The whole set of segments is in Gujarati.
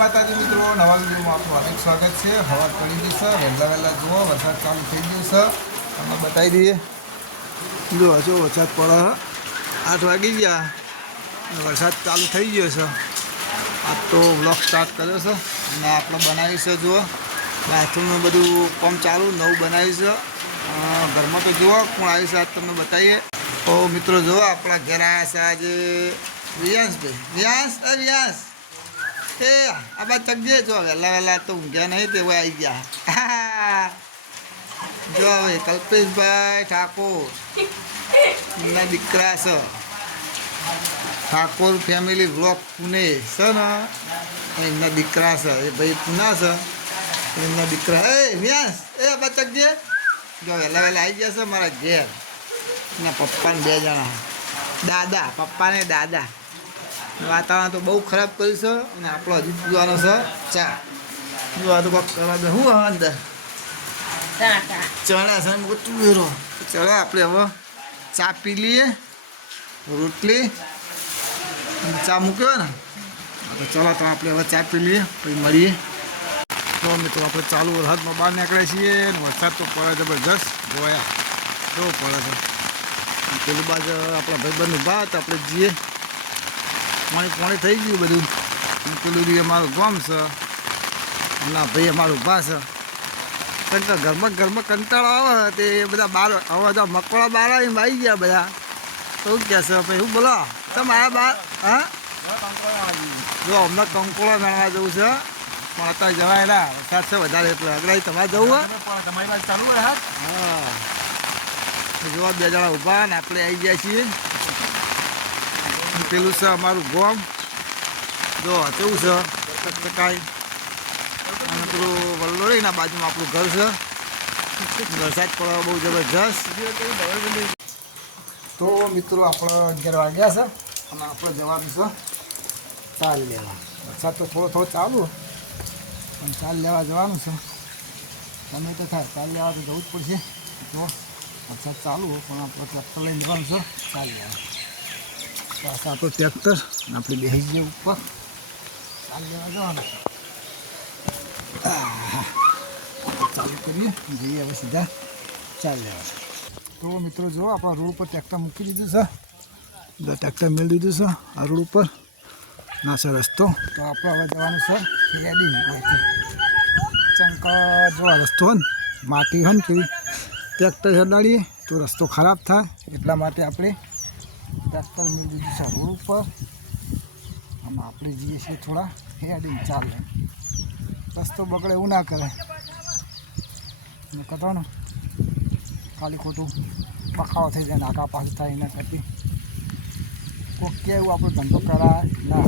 માતાજી મિત્રો, નવા વિડીયોમાં આપનું હાર્દિક સ્વાગત છે। હવા પડી ગઈ છે, વહેલા જુઓ વરસાદ ચાલુ થઈ ગયો છે। તમને બતાવી દઈએ, જો હજુ વરસાદ પડે, 8 વાગી ગયા, વરસાદ ચાલુ થઈ ગયો છે। આ તો વ્લોગ સ્ટાર્ટ કર્યો છે અને આપણે બનાવ્યું છે, જુઓ બાથરૂમનું બધું કામ ચાલુ, નવું બનાવ્યું છે। ઘરમાં તો જુઓ કોણ આવ્યું છે આજ તમને બતાવીએ। તો મિત્રો જુઓ આપણા ઘેર આવ્યા છે આજે વિયાંશભાઈ। વિયાંશ એ આ બાદ ચકજે, જો વહેલા તો ઊંઘ્યા નહીં, તેઓ આવી ગયા। જો હવે કલ્પેશભાઈ ઠાકોર એમના દીકરા છે, ઠાકોર ફેમિલી બ્લોક પુણે છે ને, એમના દીકરા છે, એ ભાઈ પુના છે, એમના દીકરા। એ વ્યાસ એ આ બાદ ચકજે, જો વહેલા આવી ગયા છે મારા ઘેર। એના પપ્પાને 2 જણા, દાદા પપ્પા ને દાદા। વાતાવરણ તો બહુ ખરાબ કર્યું છે અને આપણો હજી પીવાનો છે ચા। જો આ તો કોક કરવા દે, શું અંદર ચણા છે બધું વેરો। ચલો આપણે હવે ચા પી લઈએ, રોટલી ચા મૂક્યો ને, તો ચલો તો આપણે હવે ચા પી લઈએ, પછી મળીએ। તો મિત્રો આપણે ચાલુ વરસાદમાં બહાર નીકળે છીએ ને વરસાદ તો પડે જબરજસ્ત, જોયા કેવો પડે છે। પેલી બાજુ આપણા ભાઈબંધ ઊભા હતા, આપણે જઈએ, પાણી થઈ ગયું બધું। પેલું બી અમારું ગામ છે, ના ભાઈ અમારું ઊભા છે, કારણ કે ઘરમાં કંટાળો આવે તે બધા બહાર હવે તો મકવાળા બહાર આવીને આવી ગયા બધા। તો શું કહેશે ભાઈ, શું બોલો તમે આયા બહાર? હા જો અમને કંકોળો ગણવા જવું છે, પણ અત્યારે જવાય ના, વરસાદ છે વધારે એટલે અગડાઈ તમારે જવું હોય તમારી વાત ચાલુ હોય। હા જોવા 2 જણા ઊભા ને આપણે આવી ગયા છીએ। પેલું છે અમારું ગોમ, જો કેવું છે ચકાઈ, અને પેલું વલ્લોળીના બાજુમાં આપણું ઘર છે। વરસાદ પડવા બહુ જબરજસ્ત। તો મિત્રો આપણે 11 વાગ્યા છે અને આપણે જવાનું છે ચાલ લેવા। વરસાદ તો થોડો ચાલુ, પણ ચાલ લેવા જવાનું છે। તમે તો થાય ચાલ લેવા તો જવું જ પડશે। જો વરસાદ ચાલુ પણ આપણે ટ્રેક્ટર લઈને જવાનું છે ચાલ લેવા। પાછા આપણું ટ્રેક્ટર આપણે બેસી જઈએ ઉપર, ચાલ લેવા જવાનું। ચાલુ કરીએ, જઈએ હવે સીધા ચાલ લેવા। તો મિત્રો જો આપણા રોડ ઉપર ટ્રેક્ટર મૂકી દીધું છે, બધા ટ્રેક્ટર મેળવી દીધું છે આ રોડ ઉપર, ના છે રસ્તો। તો આપણે હવે જવાનું છે રેડી માહિતી ચંકા, જો આ રસ્તો હોય ને માટી હોય ને કેવી, ટ્રેક્ટર હડાડીએ તો રસ્તો ખરાબ થાય, એટલા માટે આપણે ટ્રેક્ટર મેળવી દીધું છે રોડ ઉપર। અને આપણે જઈએ છીએ થોડા હેડી ચાલે, રસ્તો બગડે એવું ના કરે કહેતો ને, ખાલી ખોટું બખાવો થઈ જાય, નાકા પાછું થાય એના કરતી કોક કે એવું આપણો ધંધો કરાય ના।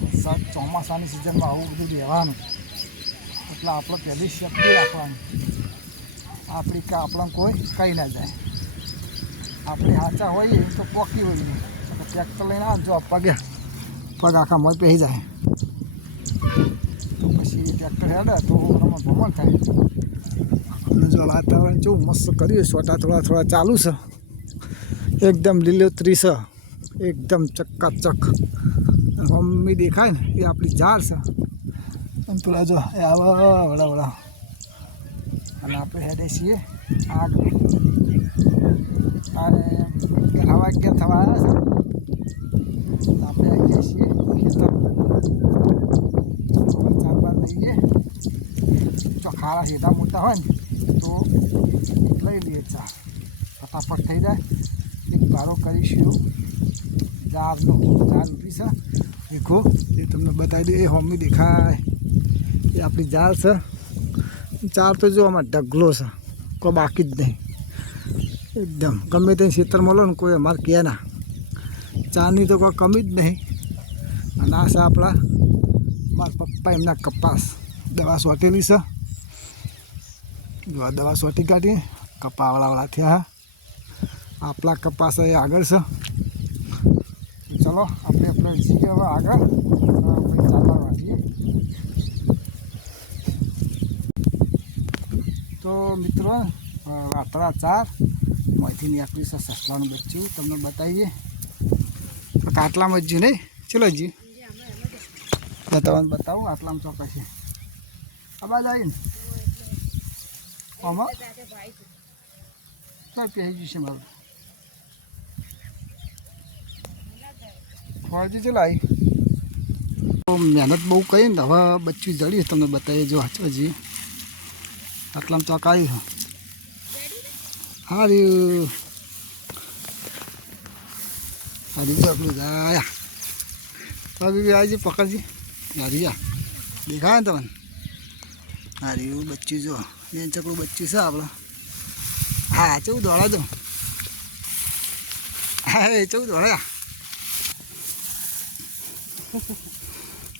વરસાદ ચોમાસાની સિઝનમાં આવું બધું રહેવાનું, એટલે આપણે પહેલી સેફ્ટી રાખવાની, આપણી કે આપણને કોઈ કંઈ ના જાય। આપણે સાચા હોઈએ તો પોકી હોઈએ, ટ્રેક્ટર લઈને આવે જો પગ આખા મોય પહેરી જાય, તો પછી ટ્રેક્ટર હેડે તો ભમણ થાય। અને જો વાતાવરણ કેવું મસ્ત કર્યું, છોટા થોડા ચાલુ છે, એકદમ લીલોતરી છે, એકદમ ચકાચક। મમ્મી દેખાય ને એ આપણી ઝાડ છે, અને પેલા જો એ આવા વડા અને આપણે હેડે છીએ આગળ। અને હવા ક્યાં થવા આવ્યા છે, આપણે આવી ગયા છીએ ખેતર, ચાલવા લઈએ, જો ખારા સીધા મોટા હોય ને તો લઈ લઈએ ચા, ફટાફટ થઈ જાય। એક ગાળો કરીશું ઝાડનો, ઝાડ ઊભી છે દેખો, એ તમને બતાવી દે, એ હોમી દેખાય એ આપણી ઝાડ છે। ચાર તો જો આમાં ઢગલો છે, કોઈ બાકી જ નહીં, એકદમ ગમે તે ખેતરમાં લો ને કોઈ અમારે કહે ના, ચાની તો કોઈ કમી જ નહીં। અને આ છે આપણા મારા પપ્પા એમના કપાસ, દવા સોટેલી છે, જો આ દવા સોટી કાઢીએ, કપાવાળા થયા, આપણા કપાસ એ આગળ છે। ચલો આપણે જઈએ હવે આગળ, ચાલવા વાળીએ। તો મિત્રો વાતળા 4 મોંથી નીકળી છે સસલાનું બચ્ચું, તમને બતાવીએ। કાટલામાં જ નહીં, ચલો જી મેં તમને બતાવું આટલામાં ચોક્કસ છે આ બાજુ આવીને આમાં તો પહેરી જશે મારું ફોરજી ચલો આવી મહેનત બહુ કરી ને હવે બચ્ચું જડી તમને બતાવીએ જો હજી આટલામાં ચોક આવ્યું હાર્યું હારી જો આપણું આયા ભાભી આવી પકડજી હારી દેખાય ને તમને હારી બચ્ચું જો મેં ચકડું બચ્ચું છે આપણે હા ચૌદ દોડા દો હા એ ચૌદ દોડ્યા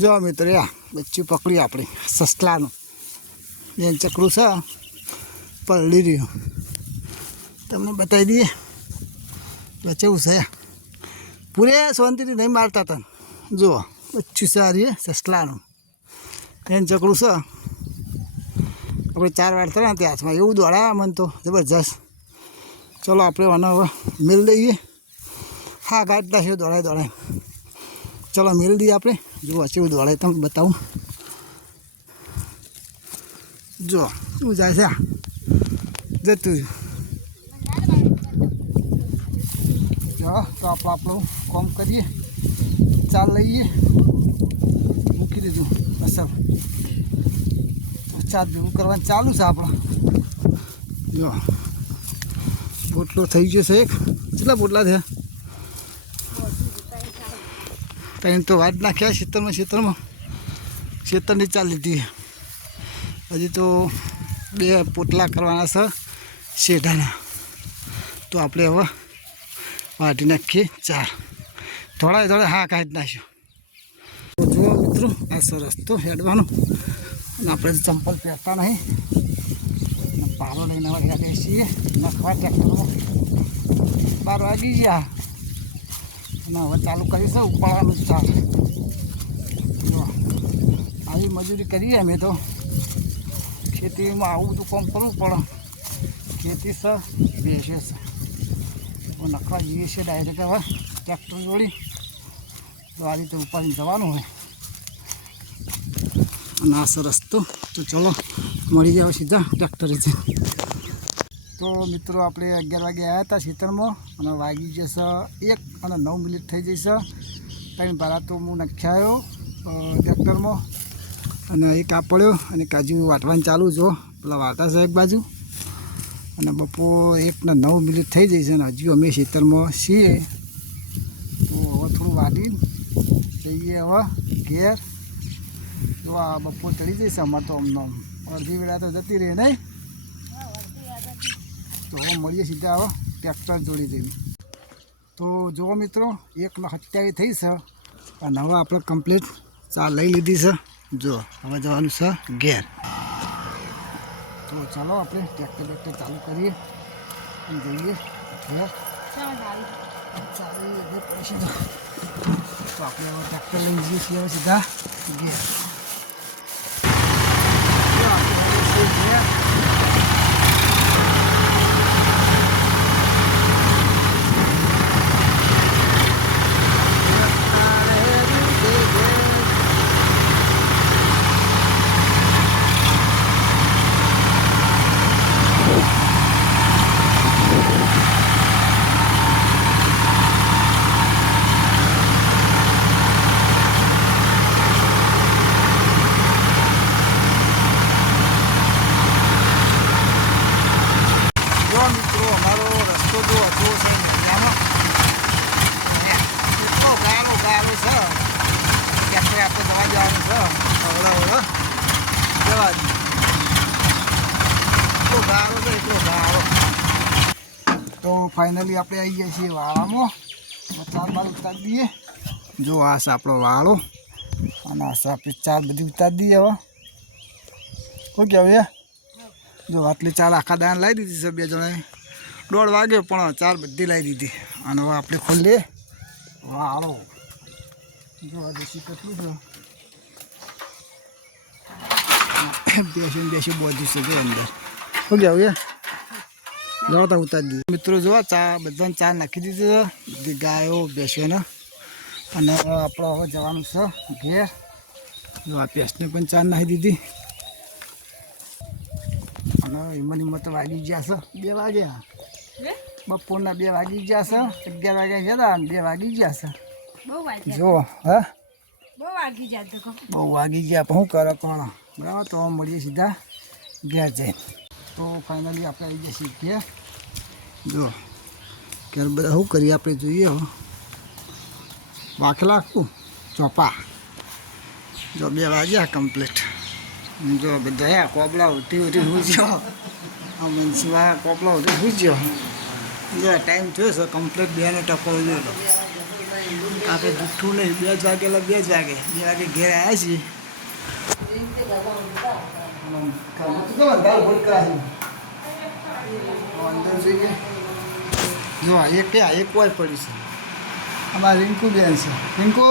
જો મિત્રો યા બચ્ચું પકડ્યું આપણે સસલાનું બેન ચકડું છે પલળી રહ્યું તમને બતાવી દઈએ બચ્ચું છે પૂરે શાંતિથી નહીં મારતા તને જુઓ બચ્ચું સારી સસલાનું બેન ચકડું છે આપણે 4 વાર થયા ત્યાં હાથમાં એવું દોડાયા મને તો જબરજસ્ત ચલો આપણે આને હવે મેળ દઈએ હા ગાડતા છે દોડાય ચલો મેળ દઈએ આપણે જુઓ કેવું દોડાય તમને બતાવું જો શું જાય છે જતું જો તો આપણું કામ કરીએ ચાલ લઈએ મૂકી દીધું અસર ચાર ભેગું કરવાનું ચાલુ છે આપણે જો બોટલો થઈ ગયો છે એક કેટલા બોટલા થયા ત્યાં તો વાત નાખ્યા ખેતરની ચાલ લીધી હજી તો 2 પોટલા કરવાના છે શેઢાના તો આપણે હવે વાટી નાખીએ 4 થોડા હા કાઢી નાખ્યો તો જુઓ મિત્રો આ સરસ તો હેડવાનું અને આપણે ચંપલ પહેરતા નહીં પારો લઈને હવે હેડે છીએ નખવા ટ્રેક્ટરમાં 12 વાગી ગયા અને હવે ચાલુ કરીશું ઉપાડવાનું ચાલ જો આવી મજૂરી કરીએ અમે તો ખેતીમાં આવું બધું કામ કરવું પડે ખેતી છે બેસે છે નખવા જઈએ છીએ ડાયરેક્ટ હવે ટ્રેક્ટર જોડી તો આ રીતે ઉપાડીને જવાનું હોય અને આ સરસ તો ચલો મળી જાવ સીધા ટ્રેક્ટરે છે તો મિત્રો આપણે 11 વાગે આવ્યા હતા ખેતરમાં અને વાગી જશે 1 અને 9 મિનિટ થઈ જશે ત્રણ ભાડા તો હું નાખ્યા આવ્યો ટ્રેક્ટરમાં અને એક આ પડ્યો અને કાજુ વાટવાનું ચાલુ જો પેલા વાટા છે એક બાજુ અને બપોર 1 ને 9 મિનિટ થઈ જશે અને હજુ અમે ખેતરમાં છીએ તો હવે થોડું વાટીને જઈએ હવે ઘેર તો આ બપોર ચડી જઈશે અમારે તો આમ અડધી વેળા તો જતી રહે નહીં તો હવે મળીએ સીધા હવે ટ્રેક્ટર જોડી દઈએ તો જુઓ મિત્રો 1:27 થઈ છે અને હવે આપણે કમ્પ્લીટ ચા લઈ લીધી છે જો હવે જવાનું છે ઘેર તો ચાલો આપણે ટ્રેક્ટર ચાલુ કરીએ અને જઈએ ઘેર ચાલી પૈસા તો આપણે હવે ટ્રેક્ટર લઈ જઈએ છીએ સીધા ઘેર મિત્રો અમારો રસ્તો જો હતો છે મજાનો એટલો ગારો છે ટ્રેક્ટરે આપણે જવા જવાનું છે જવા એટલો ગારો તો ફાઇનલી આપણે આવી ગયા છીએ વાળામાં 4 બાર ઉતારી દઈએ જો આ છે આપણો વાળો અને આ છે આપણે 4 બધી ઉતારી દઈએ હવે શું કહેવું જો આટલી 4 આખા દાન લાવી દીધી છે 2 જણાએ 1:30 વાગે પણ 4 બધી લાવી દીધી અને હવે આપણે ખોલીએ વાળો જો આ દેશી કેટલું છે બેસી બધું છે જો અંદર શું કહેવું જવા ઉતારી દીધું મિત્રો જો બધાને 4 નાખી દીધી છે બધી ગાયો બેસીને અને આપણે હવે જવાનું છે ઘેર જો આ પેસ્ટને પણ ચા નાખી દીધી અને એમાં હિંમત વાગી ગયા છે 2 વાગ્યા બપોરના 2 વાગી ગયા છે 11 વાગ્યા ગયા 2 વાગી ગયા છે જો હા બહુ વાગી ગયા પણ શું કરે કોણ બરાબર તો મળીએ સીધા ઘેર જઈને તો ફાઇનલી આપણે આવી જઈએ ઘેર જો ઘેર બધા શું કરીએ આપણે જોઈએ વાખલા આખું ચોપા જો 2 વાગ્યા કમ્પ્લીટ જો બધા કોપલા ઉઠી હુજ્યો મનસુવા કોપલા ઉઠી હુજ્યો જો ટાઈમ થયો છે કમ્પ્લીટ 2 ને ટકો જોયો આપણે જુઠ્ઠું નહીં 2 જ વાગેલા 2 જ વાગે 2 વાગે ઘેર આવ્યા છીએ જો એક કોઈ પડી છે અમારે રિંકુ બેન છે રિંકુ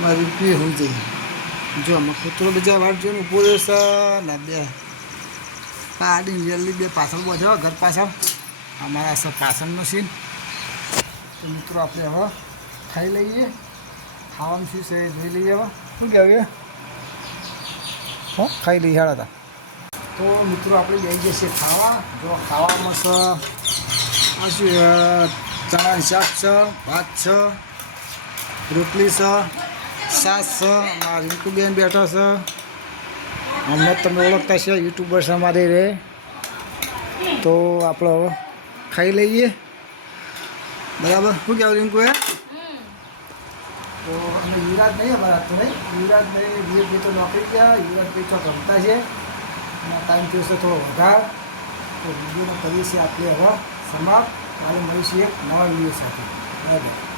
મારી રીંકુ હું જઈએ જો અમે કૂતરો બીજા વાર જોઈને ઉભો રહેશે ને 2 પાડી જલ્દી 2 પાછળ બોધ્યો ઘર પાછળ અમારા સબ પાછળનો સીન તો મિત્રો આપણે હવે ખાઈ લઈએ ખાવાનું શું છે જોઈ લઈએ હવે શું કહેવાય ખાઈ લઈએ હેડા તો મિત્રો આપણે જઈ જઈએ ખાવા જો ખાવામાં છે આ શું ચણાનું શાક છે ભાત છે રોટલી છે સાસ છે આ રિંકુબેન બેઠા છે અમને તમે ઓળખતા છે યુટ્યુબર્સ અમારે રહે તો આપણે હવે ખાઈ લઈએ બરાબર શું કહેવું રિંકુ તો અમે યુવરાજ નહીં અમારા તો ભાઈ યુવરાજ નહીં વિવેકભાઈ તો નોકરી ગયા યુવરાજભાઈ તો ગમતા છે અને ટાઈમ થયો છે થોડો વધારે તો વિડીયોને કરીએ છીએ આપણે હવે સમાપ્ત કાલે મળીશું એક નવા વિડીયો સાથે બરાબર.